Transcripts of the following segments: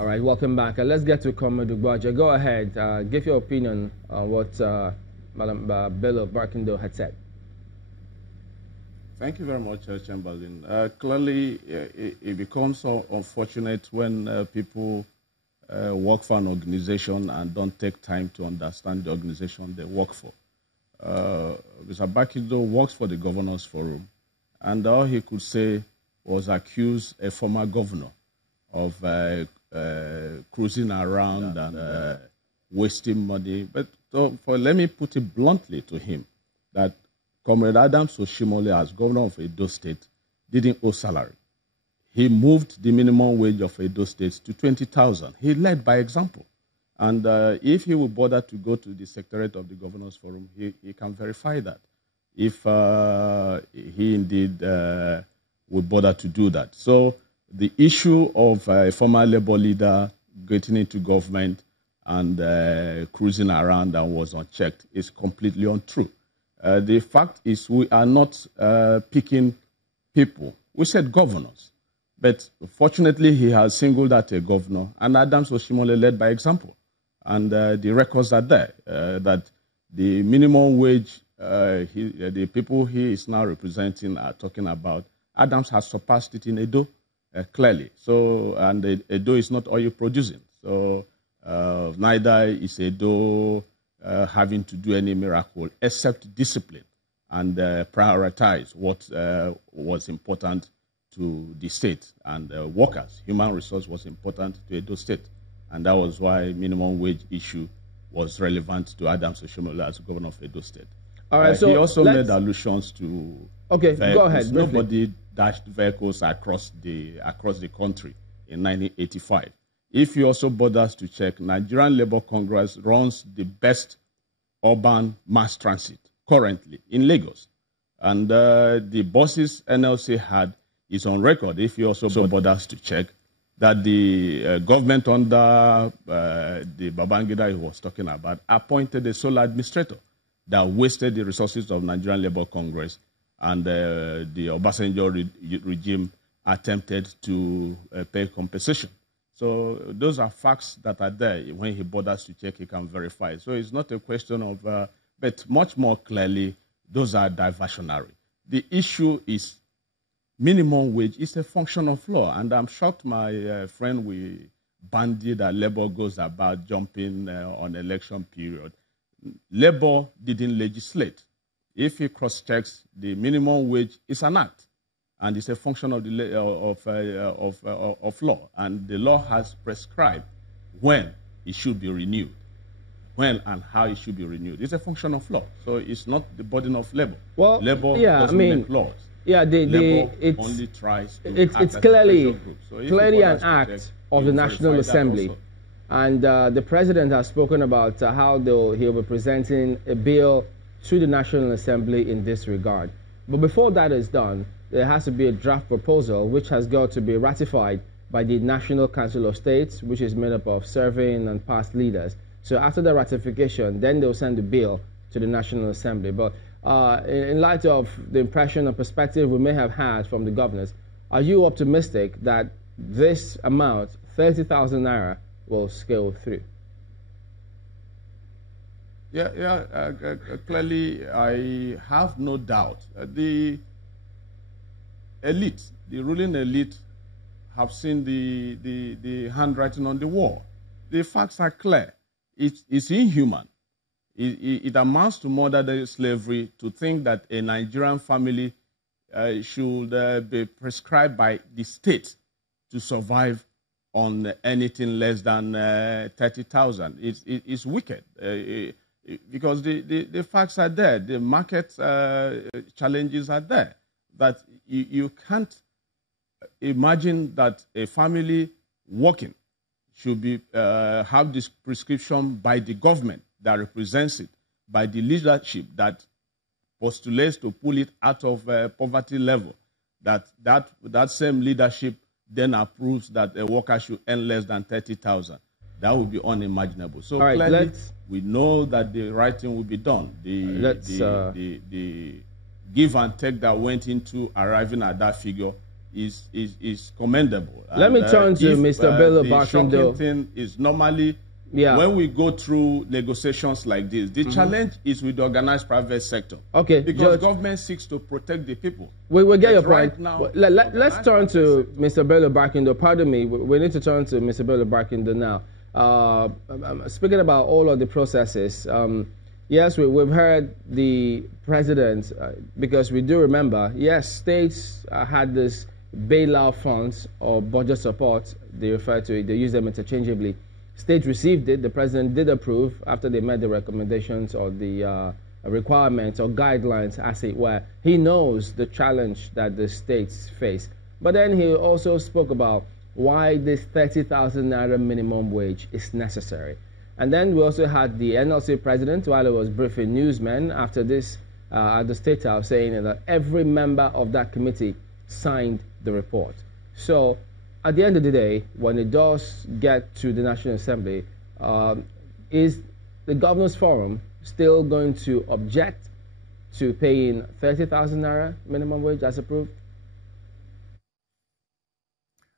All right, welcome back. Let's get to Comrade Ugboaja. Go ahead. Give your opinion on what Madam Bello-Barkindo had said. Thank you very much, Chamberlain. Clearly, it becomes so unfortunate when people work for an organization and don't take time to understand the organization they work for. Mr. Barkindo works for the Governors Forum, and all he could say was accuse a former governor of cruising around and wasting money. But let me put it bluntly to him that Comrade Adams Oshimole, as governor of Edo State, didn't owe salary. He moved the minimum wage of Edo State to 20,000. He led by example. And if he will bother to go to the Secretariat of the Governors Forum, he can verify that, if he indeed would bother to do that. So the issue of a former labor leader getting into government and cruising around and was unchecked is completely untrue. The fact is we are not picking people. We said governors. But fortunately, he has singled out a governor, and Adams Oshimole led by example. And the records are there, that the minimum wage, the people he is now representing are talking about, Adams has surpassed it in Edo, clearly. So, and Edo is not oil producing. So neither is Edo having to do any miracle, except discipline and prioritize what was important to the state and workers. Human resource was important to Edo State. And that was why minimum wage issue was relevant to Adams Oshimole as governor of Edo State. All right, so he also made allusions to vehicles. Go ahead. Nobody dashed vehicles across the country in 1985. If he also bothers to check, Nigerian Labour Congress runs the best urban mass transit currently in Lagos. And the buses NLC had is on record, if he also bothers to check, that the government under the Babangida he was talking about appointed a sole administrator that wasted the resources of Nigerian Labour Congress, and the Obasanjo regime attempted to pay compensation. So those are facts that are there. When he bothers to check, he can verify. So it's not a question of, but much more clearly, those are diversionary. The issue is minimum wage is a function of law, and I'm shocked my friend will bandy that Labour goes about jumping on election period. Labour didn't legislate. If he cross-checks, the minimum wage is an act, and it's a function of the of law, and the law has prescribed when it should be renewed, when and how it should be renewed. It's a function of law, so it's not the burden of Labour. Well, Labour doesn't make laws. Yeah, only tries to it's clearly an act of the National Assembly, and the president has spoken about how he'll be presenting a bill to the National Assembly in this regard. But before that is done, there has to be a draft proposal which has got to be ratified by the National Council of States, which is made up of serving and past leaders. So after the ratification, then they'll send the bill to the National Assembly. But in light of the impression and perspective we may have had from the governors, are you optimistic that this amount, 30,000 naira, will scale through? Clearly, I have no doubt. The elite, the ruling elite, have seen the handwriting on the wall. The facts are clear. It's inhuman. It amounts to modern day slavery to think that a Nigerian family should be prescribed by the state to survive on anything less than 30,000. It's wicked because the facts are there. The market challenges are there. That you can't imagine that a family working should be have this prescription by the government that represents it, by the leadership that postulates to pull it out of poverty level, that same leadership then approves that a worker should earn less than 30,000. That would be unimaginable. So clearly, we know that the right thing will be done. The give and take that went into arriving at that figure is commendable. Let me turn to Mr. Bello-Barkindo. The shocking thing is normally when we go through negotiations like this, the challenge is with the organized private sector. Okay, because government seeks to protect the people. We will get your point. Now, let's turn to Mr. Bello-Barkindo. Pardon me, we need to turn to Mr. Bello-Barkindo now. Speaking about all of the processes, yes, we've heard the president, because we do remember, yes, states had this bailout funds or budget support, they refer to it, they use them interchangeably. States received it, the president did approve after they met the recommendations or the requirements or guidelines, as it were. He knows the challenge that the states face. But then he also spoke about why this 30,000 naira minimum wage is necessary. And then we also had the NLC president, while he was briefing newsmen after this at the State House, saying that every member of that committee signed the report. So at the end of the day, when it does get to the National Assembly, is the Governors Forum still going to object to paying 30,000 naira minimum wage as approved?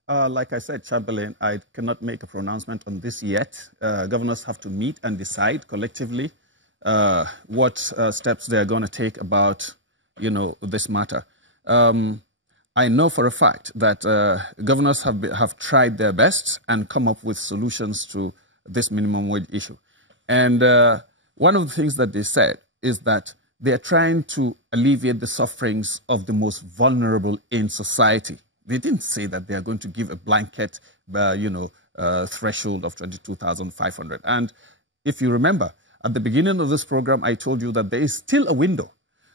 Like I said, Chamberlain, I cannot make a pronouncement on this yet. Governors have to meet and decide collectively what steps they are going to take about, this matter. I know for a fact that governors have tried their best and come up with solutions to this minimum wage issue. And one of the things that they said is that they are trying to alleviate the sufferings of the most vulnerable in society. They didn't say that they are going to give a blanket, threshold of 22,500. And if you remember, at the beginning of this program, I told you that there is still a window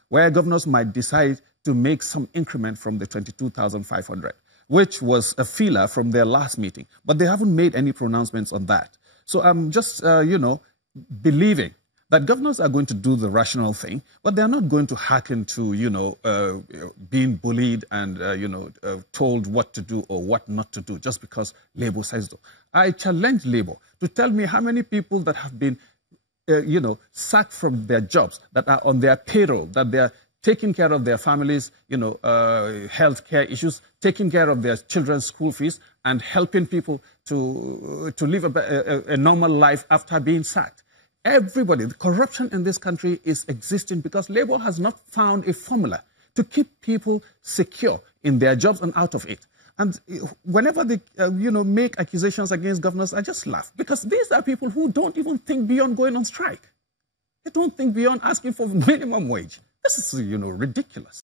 where governors might decide to make some increment from the 22,500, which was a feeler from their last meeting. But they haven't made any pronouncements on that. So I'm just, believing that governors are going to do the rational thing, but they're not going to hearken to, being bullied and, told what to do or what not to do just because Labour says so. I challenge Labour to tell me how many people that have been, sacked from their jobs, that are on their payroll, that they are taking care of their families, health care issues, taking care of their children's school fees, and helping people to live a normal life after being sacked. Everybody, the corruption in this country is existing because Labour has not found a formula to keep people secure in their jobs and out of it. And whenever they, make accusations against governors, I just laugh because these are people who don't even think beyond going on strike. They don't think beyond asking for minimum wage. This is, ridiculous.